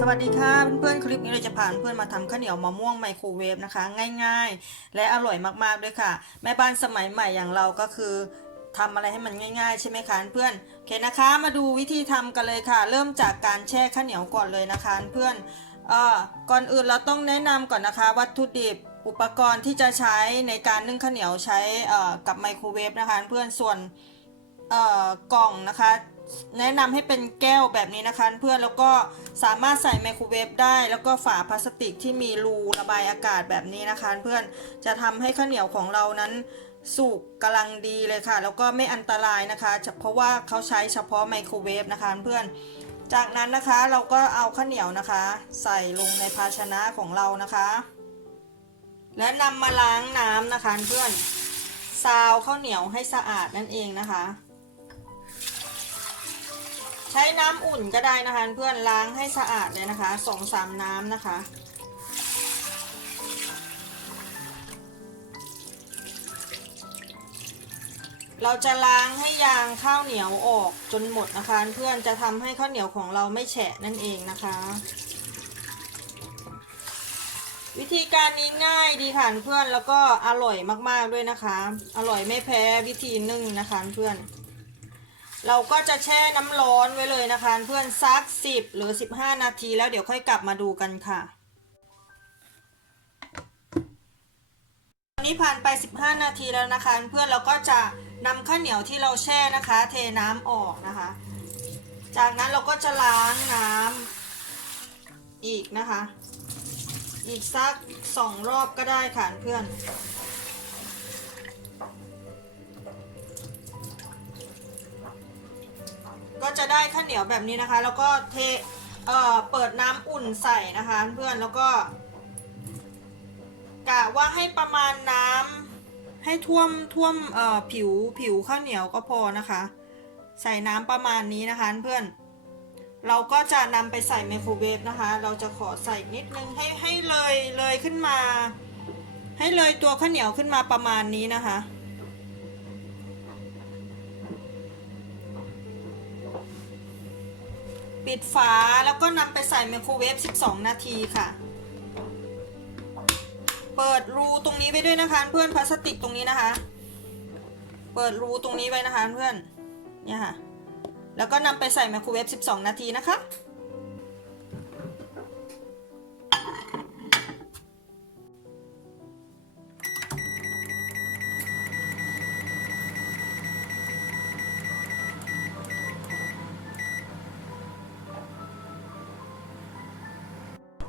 สวัสดีค่ะเพื่อนๆคลิปนี้เราจะพาเพื่อนมาทำข้าวเหนียวมะม่วงไมโครเวฟนะคะ ง่ายๆ และอร่อยมากๆด้วยค่ะ แม่บ้านสมัยใหม่อย่างเราก็คือทำอะไรให้มันง่ายๆ ใช่ไหมคะเพื่อนโอเคนะคะ มาดูวิธีทำกันเลยค่ะ เริ่มจากการแช่ข้าวเหนียวก่อนเลยนะคะเพื่อนเอ่อก่อนอื่นเราต้องแนะนำก่อนนะคะ วัตถุดิบอุปกรณ์ที่จะใช้ในการนึ่งข้าวเหนียวใช้กับไมโครเวฟนะคะเพื่อนส่วนกล่องนะคะ แนะนำให้เป็นแก้วแบบนี้นะคะ เพื่อนแล้วก็สามารถใส่ไมโครเวฟได้ แล้วก็ฝาพลาสติกที่มีรูระบายอากาศแบบนี้นะคะ เพื่อนจะทำให้ข้าวเหนียวของเรานั้นสุกกำลังดีเลยค่ะ แล้วก็ไม่อันตรายนะคะ เพราะว่าเขาใช้เฉพาะไมโครเวฟนะคะเพื่อนจากนั้นนะคะเราก็เอาข้าวเหนียวนะคะ ใส่ลงในภาชนะของเรานะคะ และนำมาล้างน้ำนะคะเพื่อนซาวข้าวเหนียวให้สะอาดนั่นเองนะคะ ใช้น้ำอุ่นก็ได้นะคะเพื่อนล้างให้สะอาดเลยนะคะสองสามน้ำนะคะ เราจะล้างให้ยางข้าวเหนียวออกจนหมดนะคะ เพื่อนจะทำให้ข้าวเหนียวของเราไม่แฉะนั่นเองนะคะ วิธีการนี้ง่ายดีค่ะเพื่อนแล้วก็อร่อยมากๆด้วยนะคะ อร่อยไม่แพ้วิธีนึ่งนะคะเพื่อน เราก็จะแช่น้ำร้อนไว้เลยนะคะ เพื่อนซัก 10 หรือ 15 นาทีแล้วเดี๋ยวค่อยกลับมาดูกันค่ะ ตอนนี้ผ่านไป 15 นาทีแล้วนะคะ เพื่อนเราก็จะนำข้าวเหนียวที่เราแช่นะคะ เทน้ำออกนะคะ จากนั้นเราก็จะล้างน้ำอีกนะคะ อีกสักสองรอบก็ได้ค่ะเพื่อน ก็จะได้ข้าวเหนียวแบบนี้นะคะ แล้วก็เทเอ่อเปิดน้ำอุ่นใส่นะคะ เพื่อนแล้วก็กะว่าให้ประมาณน้ำให้ท่วมท่วมเอ่อผิวผิวข้าวเหนียวก็พอนะคะ ใส่น้ำประมาณนี้นะคะเพื่อน เราก็จะนำไปใส่ไมโครเวฟนะคะ เราจะขอใส่นิดนึงให้ให้เลยเลยขึ้นมา ให้เลยตัวข้าวเหนียวขึ้นมาประมาณนี้นะคะ ปิดฝาแล้วก็นำไปใส่ไมโครเวฟ 12 นาทีค่ะ เปิดรูตรงนี้ไปด้วยนะคะเพื่อนพลาสติกตรงนี้นะคะ เปิดรูตรงนี้ไว้นะคะเพื่อนเนี่ยค่ะ แล้วก็นำไปใส่ไมโครเวฟ 12 นาทีนะคะ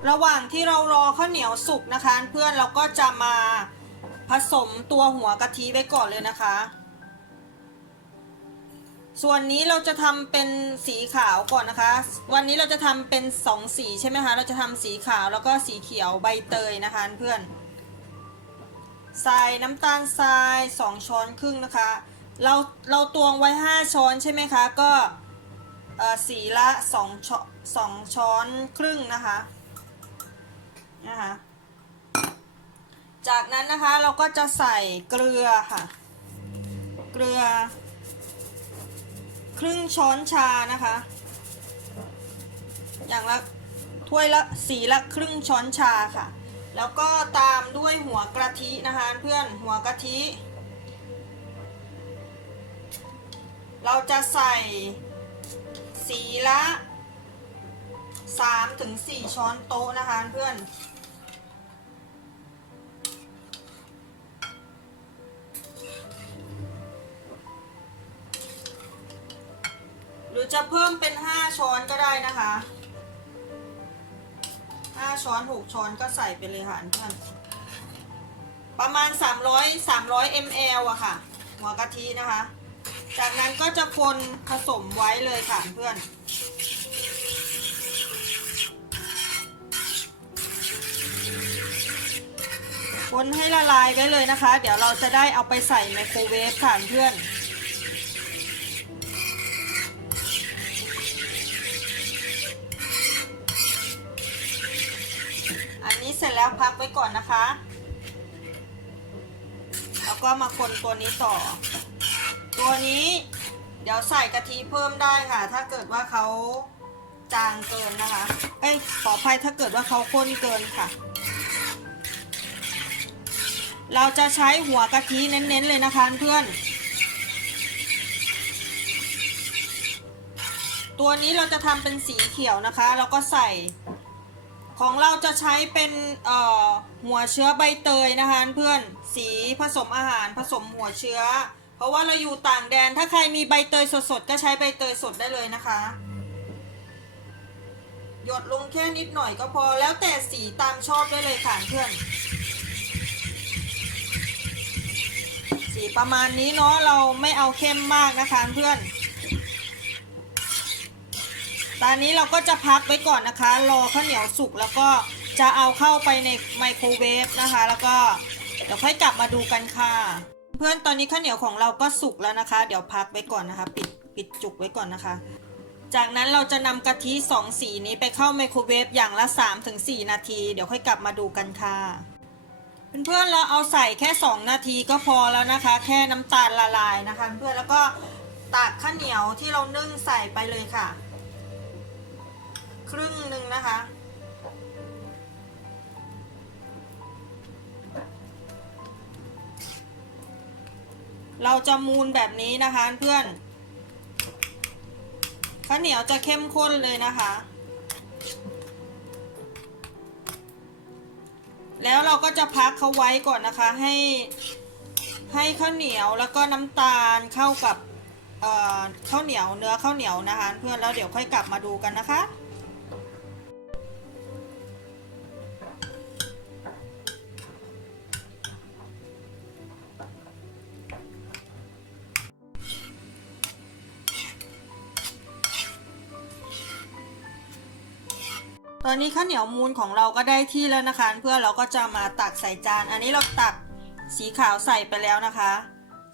ระหว่างที่เรารอข้าวเหนียวสุกนะคะ เพื่อนเราก็จะมาผสมตัวหัวกะทิไว้ก่อนเลยนะคะ ส่วนนี้เราจะทำเป็นสีขาวก่อนนะคะ วันนี้เราจะทำเป็นสองสีใช่ไหมคะเราจะทำสีขาวแล้วก็สีเขียวใบเตยนะคะเพื่อนใส่น้ำตาลทรายสองช้อนครึ่งนะคะ เราเราตวงไว้ห้าช้อนใช่ไหมคะก็สีละสองช้อนสองช้อนครึ่งนะคะ นะคะ จากนั้นนะคะเราก็จะใส่เกลือค่ะ เกลือ ครึ่งช้อนชานะคะ อย่างละถ้วยละสีละครึ่งช้อนชาค่ะ แล้วก็ตามด้วยหัวกะทินะคะ เพื่อนหัวกะทิ เราจะใส่สีละ3ถึง4ช้อนโต๊ะนะคะเพื่อน จะเพิ่มเป็น 5 ช้อนก็ได้นะคะ 5 ช้อน 6 ช้อนก็ใส่ไปเลยค่ะเพื่อนประมาณ 300 300 ml อะค่ะ หัวกะทินะคะ จากนั้นก็จะคนผสมไว้เลยค่ะเพื่อนคนให้ละลายไว้เลยนะคะ เดี๋ยวเราจะได้เอาไปใส่ไมโครเวฟค่ะเพื่อน อันนี้ เสร็จแล้วพักไว้ก่อนนะคะ แล้วก็มาคนตัวนี้ต่อ ตัวนี้เดี๋ยวใส่กะทิเพิ่มได้ค่ะ ถ้าเกิดว่าเขาจางเกินนะคะ เอ้ยขออภัยถ้าเกิดว่าเขาข้นเกินค่ะ เราจะใช้หัวกะทิเน้นๆเลยนะคะเพื่อน ตัวนี้เราจะทำเป็นสีเขียวนะคะ แล้วก็ใส่ ของเราจะใช้เป็นหัวเชื้อใบเตยนะคะเพื่อนสีผสมอาหารผสมหัวเชื้อ เพราะว่าเราอยู่ต่างแดนถ้าใครมีใบเตยสดๆก็ใช้ใบเตยสดได้เลยนะคะ หยดลงแค่นิดหน่อยก็พอแล้วแต่สีตามชอบได้เลยค่ะเพื่อน สีประมาณนี้เนาะเราไม่เอาเข้มมากนะคะเพื่อน ตอนนี้เราก็จะพักไว้ก่อนนะคะ รอข้าวเหนียวสุกแล้วก็จะเอาเข้าไปในไมโครเวฟนะคะ แล้วก็เดี๋ยวค่อยกลับมาดูกันค่ะ เพื่อนตอนนี้ข้าวเหนียวของเราก็สุกแล้วนะคะ เดี๋ยวพักไว้ก่อนนะคะ ปิดปิดจุกไว้ก่อนนะคะ จากนั้นเราจะนำกะทิสองสีนี้ไปเข้าไมโครเวฟอย่างละ 3-4 นาที เดี๋ยวค่อยกลับมาดูกันค่ะเพื่อนๆเราเอาใส่แค่ 2 นาทีก็พอแล้วนะคะ แค่น้ำตาลละลายนะคะ เพื่อนแล้วก็ตักข้าวเหนียวที่เรานึ่งใส่ไปเลยค่ะ ครึ่งหนึ่งนะคะ เราจะมูนแบบนี้นะคะเพื่อนข้าวเหนียวจะเข้มข้นเลยนะคะ แล้วเราก็จะพักเขาไว้ก่อนนะคะ ให้ให้ข้าวเหนียวแล้วก็น้ำตาลเข้ากับข้าวเหนียวเนื้อข้าวเหนียวนะคะ เพื่อนแล้วเดี๋ยวค่อยกลับมาดูกันนะคะ ตอนนี้ข้าวเหนียวมูนของเราก็ได้ที่แล้วนะคะ เพื่อนเราก็จะมาตักใส่จาน อันนี้เราตักสีขาวใส่ไปแล้วนะคะ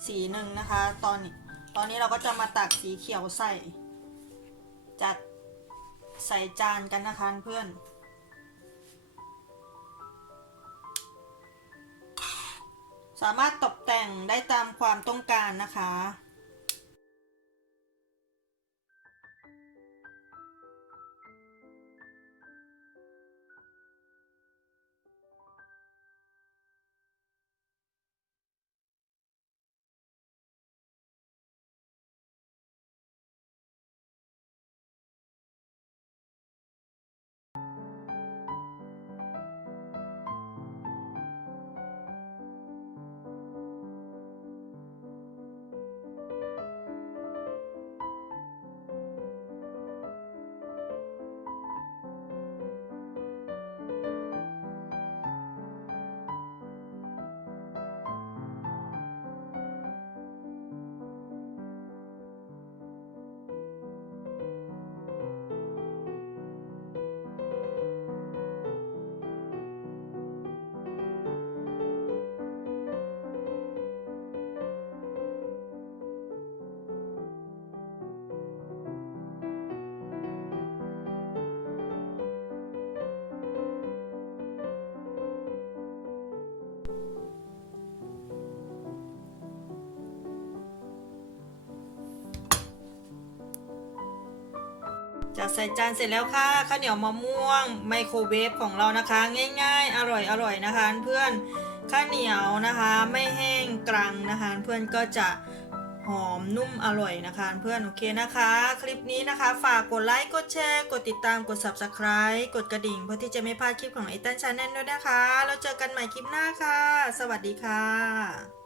สีหนึ่งนะคะ ตอนนี้ตอนนี้เราก็จะมาตักสีเขียวใส่ จัดใส่จานกันนะคะเพื่อนสามารถตกแต่งได้ตามความต้องการนะคะ จัดใส่จานเสร็จแล้วค่ะข้าวเหนียวมะม่วงไมโครเวฟของเรานะคะ ง่ายๆ อร่อยอร่อยนะคะ เพื่อนข้าวเหนียวนะคะ ไม่แห้งกรังนะคะ เพื่อนก็จะหอมนุ่มอร่อยนะคะ เพื่อนโอเคนะคะ คลิปนี้นะคะ ฝากกดไลค์กดแชร์กดติดตามกด subscribe กดกระดิ่ง เพื่อที่จะไม่พลาดคลิปของไอตันชาแนลด้วยนะคะ แล้วเจอกันใหม่คลิปหน้าค่ะ สวัสดีค่ะ